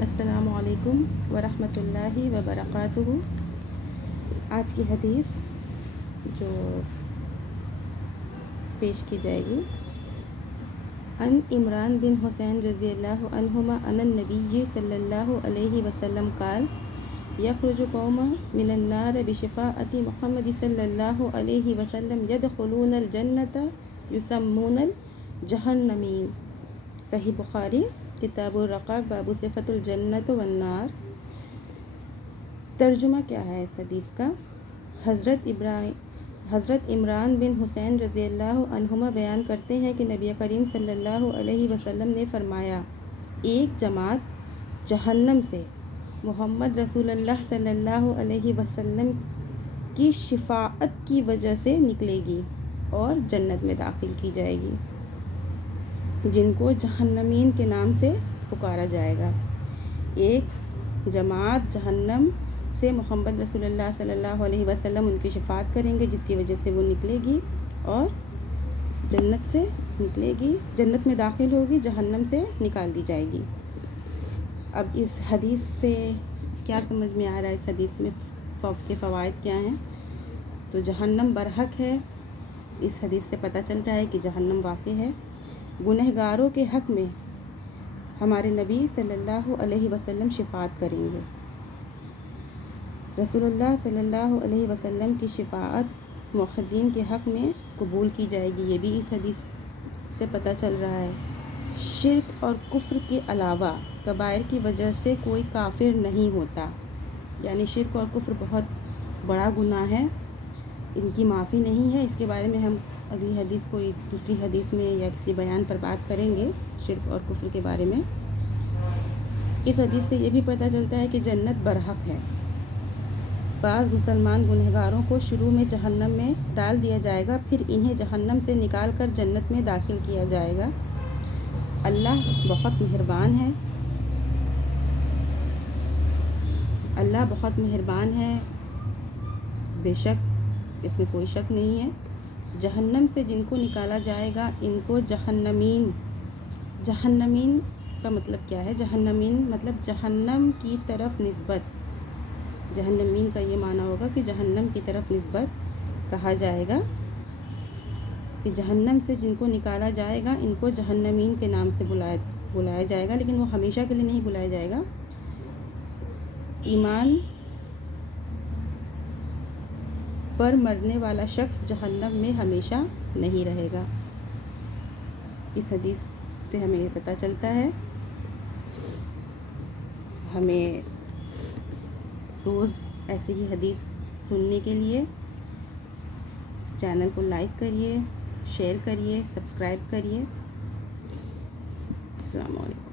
السلام علیکم ورحمۃ اللہ وبرکاتہ۔ آج کی حدیث جو پیش کی جائے گی، ان عمران بن حسین رضی اللہ عنہما ان النبی صلی اللہ علیہ وسلم قال یخرج قوم من النار بشفاعت محمد صلی اللہ علیہ وسلم یدخلون الجنۃ یسمون الجہنمین۔ صحیح بخاری کتاب الرقاق باب صفت الجنت والنار۔ ترجمہ کیا ہے اس حدیث کا؟ حضرت عمران بن حسین رضی اللہ عنہما بیان کرتے ہیں کہ نبی کریم صلی اللہ علیہ وسلم نے فرمایا، ایک جماعت جہنم سے محمد رسول اللہ صلی اللہ علیہ وسلم کی شفاعت کی وجہ سے نکلے گی اور جنت میں داخل کی جائے گی، جن کو جہنمین کے نام سے پکارا جائے گا۔ ایک جماعت جہنم سے محمد رسول اللہ صلی اللہ علیہ وسلم ان کی شفاعت کریں گے، جس کی وجہ سے وہ نکلے گی اور جنت سے نکلے گی، جنت میں داخل ہوگی، جہنم سے نکال دی جائے گی۔ اب اس حدیث سے کیا سمجھ میں آ رہا ہے؟ اس حدیث میں کے فوائد کیا ہیں؟ تو جہنم برحق ہے، اس حدیث سے پتہ چل رہا ہے کہ جہنم واقع ہے۔ گنہگاروں کے حق میں ہمارے نبی صلی اللہ علیہ وسلم شفاعت کریں گے۔ رسول اللہ صلی اللہ علیہ وسلم کی شفاعت موحدین کے حق میں قبول کی جائے گی، یہ بھی اس حدیث سے پتہ چل رہا ہے۔ شرک اور کفر کے علاوہ کبائر کی وجہ سے کوئی کافر نہیں ہوتا، یعنی شرک اور کفر بہت بڑا گناہ ہے، ان کی معافی نہیں ہے۔ اس کے بارے میں ہم اگلی حدیث کوئی دوسری حدیث میں یا کسی بیان پر بات کریں گے، شرک اور کفر کے بارے میں۔ اس حدیث سے یہ بھی پتہ چلتا ہے کہ جنت برحق ہے۔ بعض مسلمان گنہگاروں کو شروع میں جہنم میں ڈال دیا جائے گا، پھر انہیں جہنم سے نکال کر جنت میں داخل کیا جائے گا۔ اللہ بہت مہربان ہے، اللہ بہت مہربان ہے، بے شک اس میں کوئی شک نہیں ہے۔ جہنم سے جن کو نکالا جائے گا ان کو جہنمین کا مطلب کیا ہے؟ جہنمین مطلب جہنم کی طرف نسبت، جہنمین کا یہ معنی ہوگا کہ جہنم کی طرف نسبت کہا جائے گا کہ جہنم سے جن کو نکالا جائے گا ان کو جہنمین کے نام سے بلایا جائے گا، لیکن وہ ہمیشہ کے لیے نہیں بلایا جائے گا۔ ایمان پر مرنے والا شخص جہنم میں ہمیشہ نہیں رہے گا۔ اس حدیث سے ہمیں یہ پتہ چلتا ہے، ہمیں روز ایسی ہی حدیث سننے کے لیے اس چینل کو لائک کریے، شیئر کریے، سبسکرائب کریے۔ السلام علیکم۔